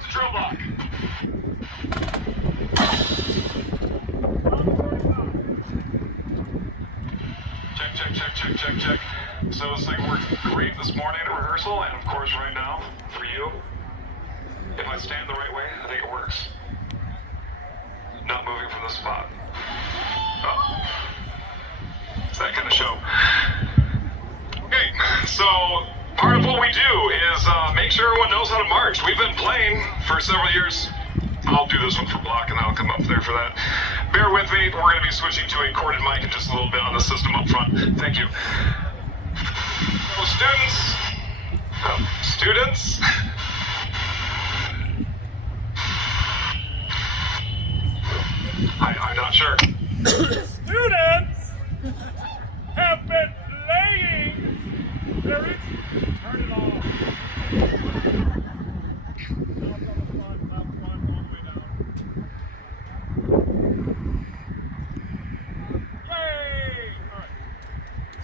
What's the drill block? Check. So this thing worked great this morning at rehearsal, and of course right now, for you. If I stand the right way, I think it works. Not moving from the spot. Oh. It's that kind of show. Okay, so part of what we do is make sure everyone knows how to march. We've been playing for several years. I'll do this one for block, and then I'll come up there for that. Bear with me. We're going to be switching to a corded mic in just a little bit on the system up front. Thank you. So students. I'm not sure. Students have been playing. There is. Turn it off. Yay! All right.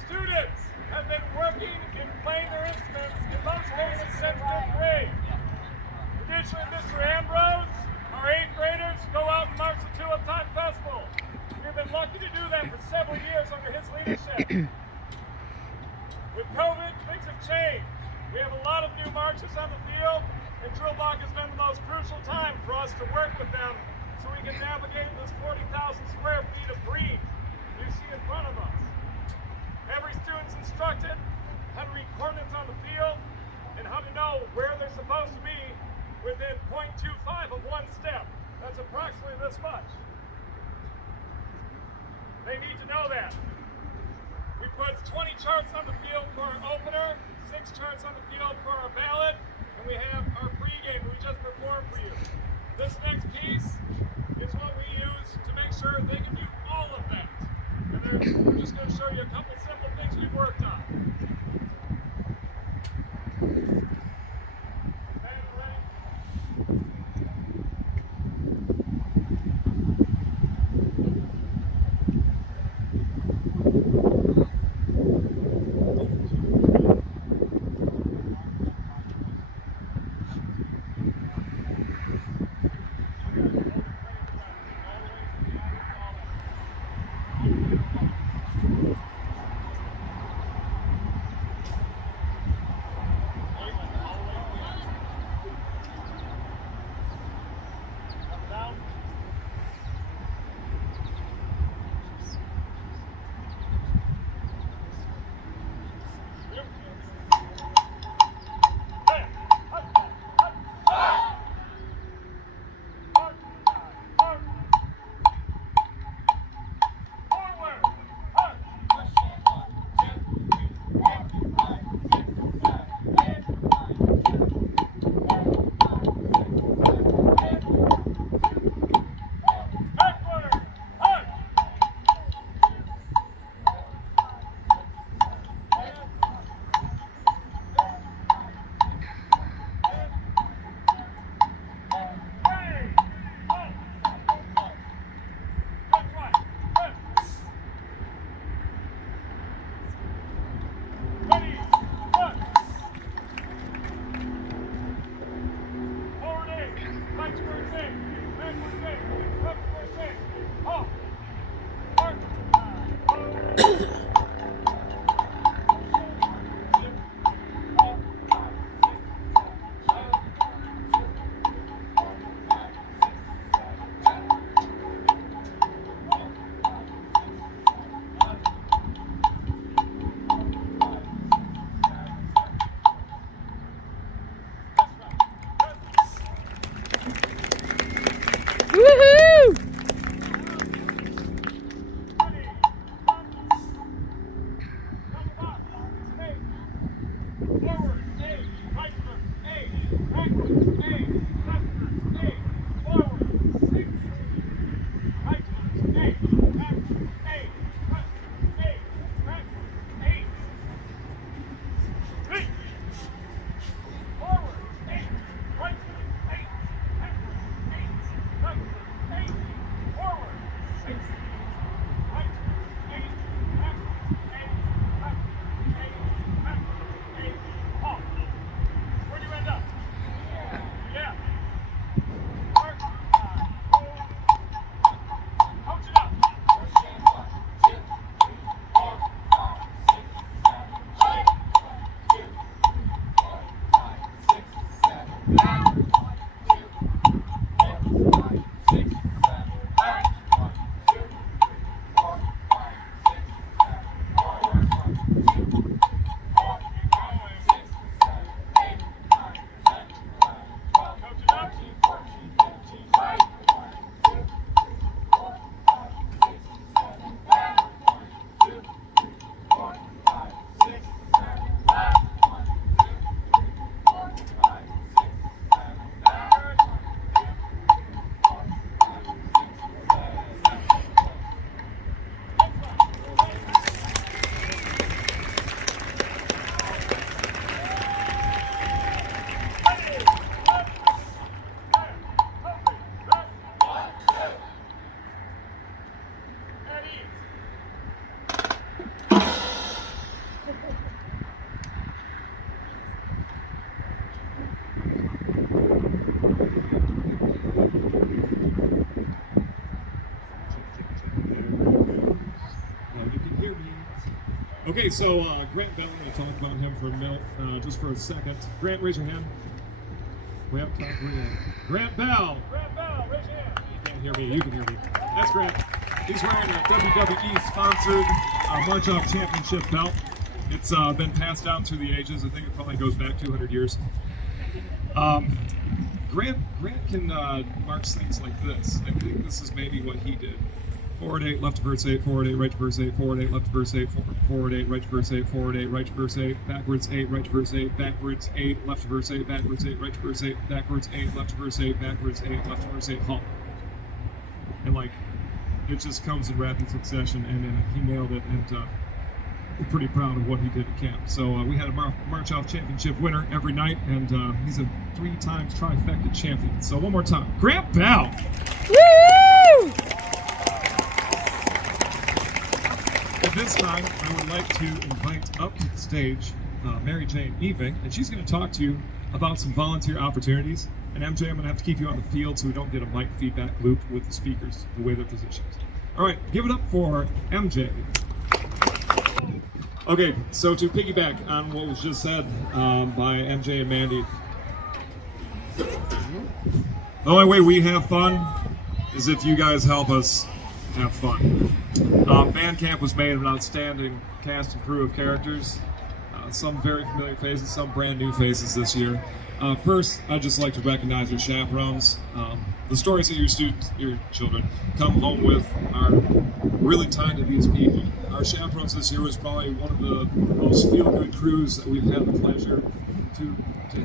Students have been working and playing their instruments in most cases since fifth grade. Additionally, Mr. Ambrose, our 8th graders, go out and march the Tulip Time Festival. We've been lucky to do that for several years under his leadership. With COVID, things have changed. We have a lot of new marches on the field, and drill block has been the most crucial time for us to work with them so we can navigate this 40,000 square feet of green you see in front of us. Every student's instructed how to read coordinates on the field and how to know where they're supposed to be within 0.25 of one step. That's approximately this much. They need to know that. We put 20 charts on the field for our opener, 6 charts on the field for our ballad, and we have our pregame we just performed for you. This next piece is what we use to make sure they can do all of that. And then we're just going to show you a couple simple things we've worked on. Okay, so Grant Bell, I'm going to talk about him for a minute, just for a second. Grant, raise your hand. Way up top, Grant Bell. Grant Bell, raise your hand. You can't hear me, you can hear me. That's Grant. He's wearing a WWE-sponsored March Off Championship belt. It's been passed down through the ages. I think it probably goes back 200 years. Grant can march things like this. I think this is maybe what he did. Forward 8, left to verse 8, forward 8, right to verse 8, forward 8, left to verse 8, forward 8, right to verse 8, forward 8, right to verse 8, backwards 8, right to verse 8, backwards 8, left to verse 8, backwards 8, right to verse 8, backwards 8, left to verse 8, backwards 8, left to verse 8, halt. And like, it just comes in rapid succession, and he nailed it, and we're pretty proud of what he did at camp. So we had a March Off Championship winner every night, and he's a 3 times trifecta champion. So one more time, Grant Bell! Woo! At this time, I would like to invite up to the stage Mary Jane Eving, and she's going to talk to you about some volunteer opportunities. And MJ, I'm going to have to keep you on the field so we don't get a mic feedback loop with the speakers, the way they're positioned. All right, give it up for MJ. Okay, so to piggyback on what was just said by MJ and Mandy, the only way we have fun is if you guys help us have fun. Band camp was made of an outstanding cast and crew of characters, some very familiar faces, some brand new faces this year. First, I'd just like to recognize your chaperones. The stories that your students, your children, come home with are really tied to these people. Our chaperones this year was probably one of the most feel-good crews that we've had the pleasure to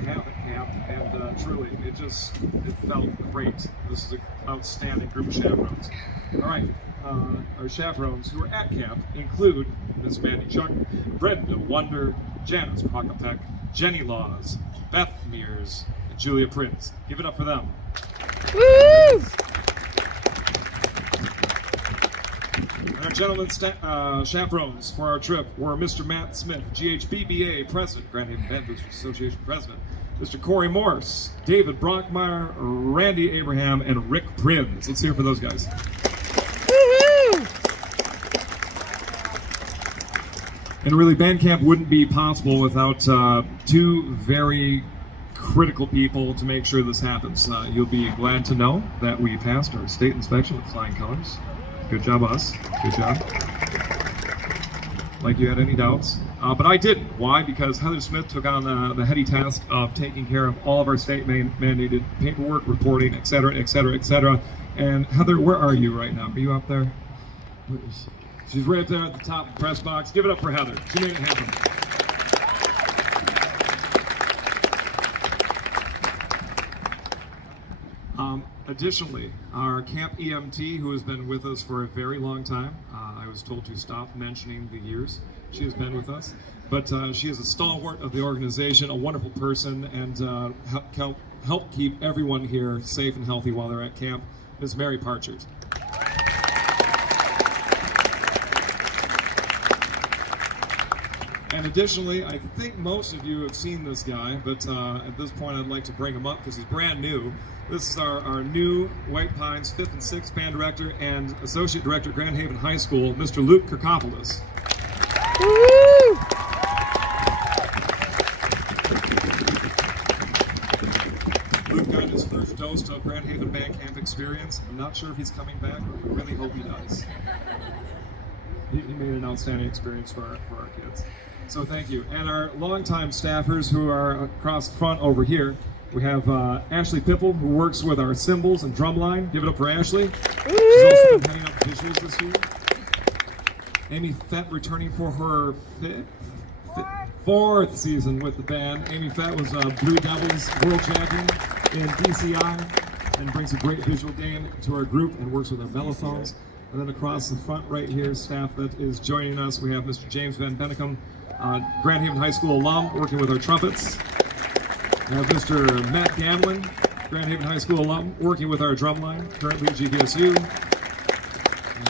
have at camp, and truly, it felt great. This is an outstanding group of chaperones. All right, our chaperones who are at camp include Miss Mandy Chuck, Brenda Wonder, Janice Hockapek, Jenny Laws, Beth Mears, and Julia Prince. Give it up for them. Woo! Our gentlemen chaperones for our trip were Mr. Matt Smith, GHBBA President, Grand Haven Band Boosters Association President, Mr. Corey Morse, David Brockmeyer, Randy Abraham, and Rick Prinz. Let's hear it for those guys. Woo-hoo! And really, band camp wouldn't be possible without 2 very critical people to make sure this happens. You'll be glad to know that we passed our state inspection with flying colors. Good job, us. Good job. Like you had any doubts. But I didn't. Why? Because Heather Smith took on the heady task of taking care of all of our state mandated paperwork, reporting, et cetera, et cetera, et cetera. And Heather, where are you right now? Are you up there? She's right there at the top of the press box. Give it up for Heather. She made it happen. Additionally, our camp EMT, who has been with us for a very long time, I was told to stop mentioning the years she has been with us, but she is a stalwart of the organization, a wonderful person, and help keep everyone here safe and healthy while they're at camp, Ms. Mary Parchard. And additionally, I think most of you have seen this guy, but at this point I'd like to bring him up because he's brand new. This is our new White Pines 5th and 6th Band Director and Associate Director at Grand Haven High School, Mr. Luke Kirkopoulos. Woo! Luke got his first dose of Grand Haven Band Camp experience. I'm not sure if he's coming back, but we really hope he does. He made an outstanding experience for our kids. So thank you. And our longtime staffers who are across the front over here, we have Ashley Pipple, who works with our cymbals and drumline. Give it up for Ashley. She's also been heading up visuals this year. Amy Fett returning for her fourth season with the band. Amy Fett was Blue Devils world champion in DCI and brings a great visual game to our group and works with our mellophones. And then across the front right here, staff that is joining us, we have Mr. James Van Bennekom, Grand Haven High School alum, working with our trumpets. We have Mr. Matt Gamlin, Grand Haven High School alum, working with our drumline, currently at GVSU.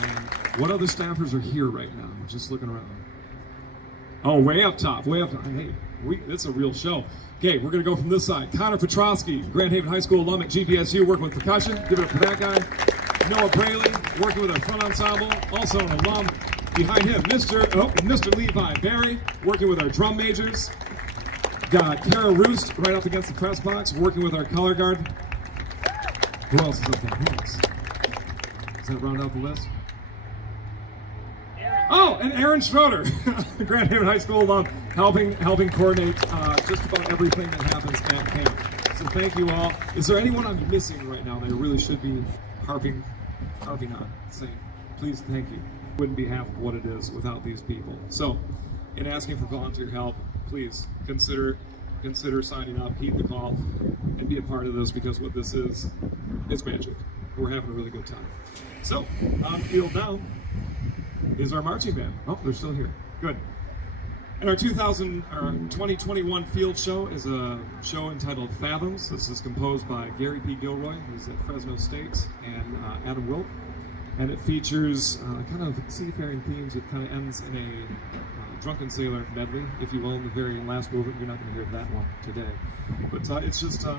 And what other staffers are here right now? We're just looking around. Oh, way up top, way up top. Hey, it's a real show. Okay, we're gonna go from this side. Connor Petrosky, Grand Haven High School alum at GVSU, working with percussion. Give it up for that guy. Noah Braley, working with our front ensemble, also an alum. Behind him, Mr. Levi Barry, working with our drum majors. Got Kara Roost right up against the press box, working with our color guard. Who else is up there? Who else? Does that round out the list? Oh, and Aaron Schroeder, Grand Haven High School alum, helping coordinate just about everything that happens at camp. So thank you all. Is there anyone I'm missing right now that I really should be harping on, saying, please, thank you? Wouldn't be half of what it is without these people. So, in asking for volunteer help, please consider signing up, heed the call, and be a part of this, because what this is, it's magic. We're having a really good time. So, on field now is our marching band. Oh, they're still here. Good. And our 2021 field show is a show entitled Fathoms. This is composed by Gary P. Gilroy, who's at Fresno State, and Adam Wilk. And it features kind of seafaring themes. It kind of ends in a drunken sailor medley, if you will, in the very last movement. You're not going to hear that one today. But it's just a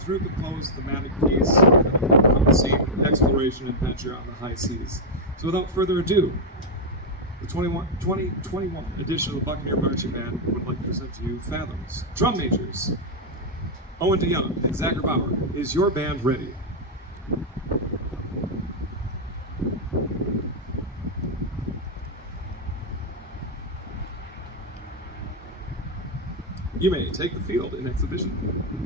through composed thematic piece on the sea, exploration, adventure on the high seas. So without further ado, the 2021 edition of the Buccaneer Marching Band would like to present to you Fathoms. Drum majors, Owen DeYoung and Zachary Bauer. Is your band ready? You may take the field in exhibition.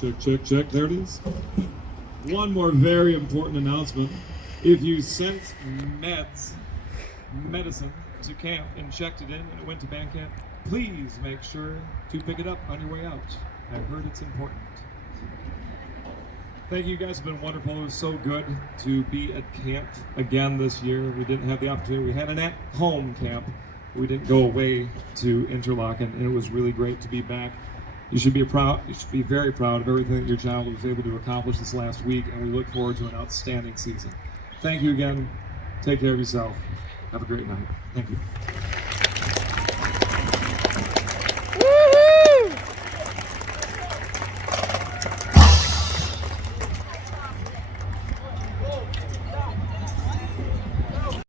Check. There it is. One more very important announcement. If you sent medicine to camp and checked it in and it went to band camp, please make sure to pick it up on your way out. I've heard it's important. Thank you, guys have been wonderful. It was so good to be at camp again this year. We didn't have the opportunity. We had an at-home camp. We didn't go away to Interlaken, and it was really great to be back. You should be proud. You should be very proud of everything that your child was able to accomplish this last week, and we look forward to an outstanding season. Thank you again. Take care of yourself. Have a great night. Thank you.